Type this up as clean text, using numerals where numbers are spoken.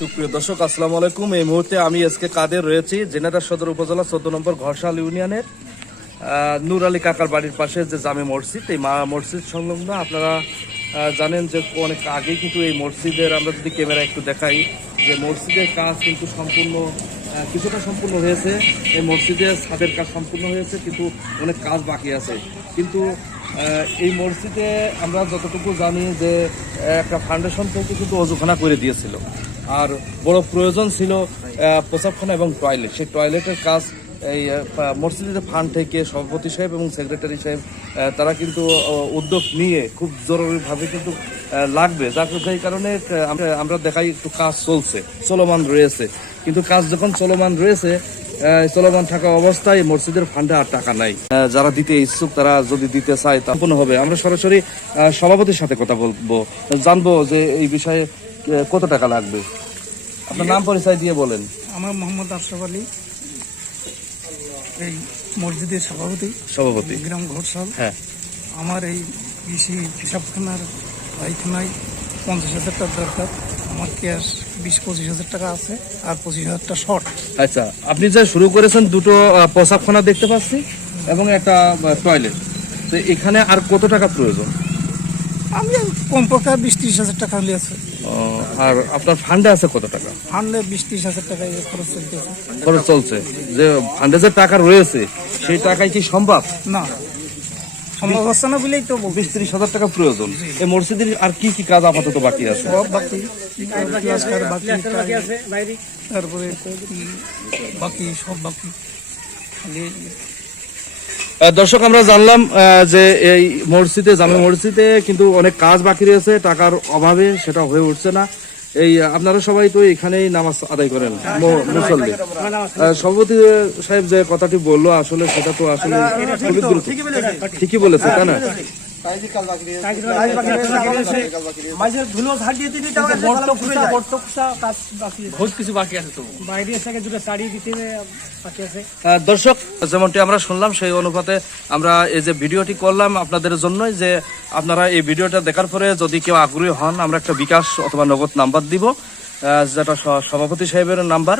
সুপ্রিয় দর্শক, আসসালামু আলাইকুম। এই মুহূর্তে আমি এসকে কাদের রয়েছি জেনারেল সদর উপজেলা 14 নম্বর ঘরশাল ইউনিয়নের নূর আলী কাকার বাড়ির পাশে যে জামে মসজিদ, এই মসজিদ সংলগ্ন। আপনারা জানেন যে অনেক আগেই কিন্তু এই মসজিদের, আমরা যদি ক্যামেরা একটু দেখাই, যে মসজিদের কাজ কিন্তু সম্পূর্ণ কিছুটা সম্পূর্ণ হয়েছে। এই মসজিদের ছাদের কাজ সম্পূর্ণ হয়েছে, কিন্তু অনেক কাজ বাকি আছে। কিন্তু এই মসজিদে আমরা যতটুকু জানি যে একটা ফাউন্ডেশন থেকে কিন্তু অজুখানা করে দিয়েছিল, আর বড় প্রয়োজন ছিল প্রসাবখানা এবং টয়লেট। সেই টয়লেটের কাজ এই মসজিদের ফান্ড থেকে সভাপতি সাহেব এবং সেক্রেটারি সাহেব তারা কিন্তু উদ্যোগ নিয়ে খুব জরুরিভাবে কিন্তু লাগবে, যার কারণে আমরা দেখাই একটু কাজ চলমান রয়েছে। কিন্তু কাজ যখন চলমান রয়েছে, চলমান থাকা অবস্থায় মসজিদের ফান্ডে আর টাকা নাই। যারা দিতে ইচ্ছুক তারা যদি দিতে চায় তা সম্পূর্ণ হবে। আমরা সরাসরি সভাপতির সাথে কথা বলবো, জানবো যে এই বিষয়ে কত টাকা লাগবে। আপনার নাম পরিচয় দিয়ে বলেন। আমার মোহাম্মদ আশরাফ আলী, এই মসজিদের সভাপতি গ্রাম ঘোরশাল। হ্যাঁ, আমার এই পেশাবখানার পায়খানায় 50,000 টাকা দরকার। আমার ক্যাশ 20-25,000 টাকা আছে, আর 25,000 টাকা শর্ট। আচ্ছা, আপনি যে শুরু করেছেন দুটো প্রসাবখানা দেখতে পাচ্ছি এবং একটা টয়লেট, তো এখানে আর কত টাকা প্রয়োজন? আমি কমপক্ষে 20-30,000 টাকা হলে আছে। আর আপনার ফান্ডে আছে কত টাকা? ফান্ডে 20-30,000 টাকা খরচ চলছে। যে ফান্ডে যে টাকা রয়েছে সেই টাকায় কি সম্ভব? না, সম্ভব হচ্ছে না বলেই তো 20-30,000 টাকা প্রয়োজন। এই মসজিদের আর কি কি কাজ আপাতত বাকি আছে? সব বাকি, তারপরে বাকি সব বাকি। দর্শক, আমরা জানলাম যে এই জামে মসজিদে কিন্তু অনেক কাজ বাকি রয়েছে, টাকার অভাবে সেটা হয়ে উঠছে না। এই আপনারা সবাই তো এখানেই নামাজ আদায় করেন, মুসল্লি। সভাপতি সাহেব যে কথাটি বললো, আসলে সেটা তো আসলে খুবই গুরুত্বপূর্ণ। ঠিকই বলেছে, তাই না? দর্শক, যেমনটি আমরা শুনলাম সেই অনুপাতে আমরা এই যে ভিডিওটি করলাম আপনাদের জন্যই, যে আপনারা এই ভিডিওটা দেখার পরে যদি কেউ আগ্রহী হন, আমরা একটা বিকাশ অথবা নগদ নাম্বার দিব, যেটা সভাপতি সাহেবের নাম্বার।